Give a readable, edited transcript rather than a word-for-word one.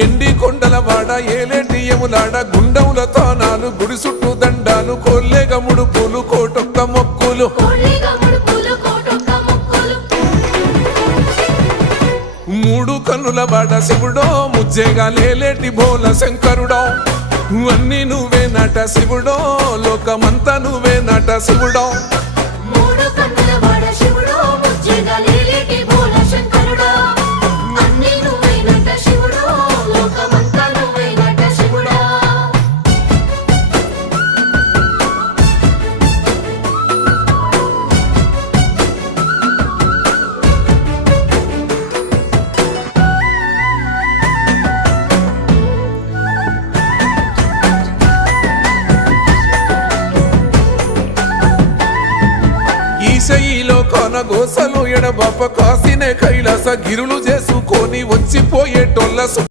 ఎండి కొండల వాడ ఏలేటి యములాడ గుండముల తానాలు గుడి చుట్టూ దండాలు కోల్లేగ ముడుపులు కోటొక్క మొక్కులు మూడు కన్నుల వాడ శివుడో ముజ్జేగా లేలేటి బోల శంకరుడో అన్ని నువ్వే నట శివుడో లోకమంతా నువ్వే నట శివుడో ఈశయిలో కొనగోసలు ఎడబాప కాసినే కైలాస గిరులు చేసుకొని వచ్చిపోయేటోళ్ళ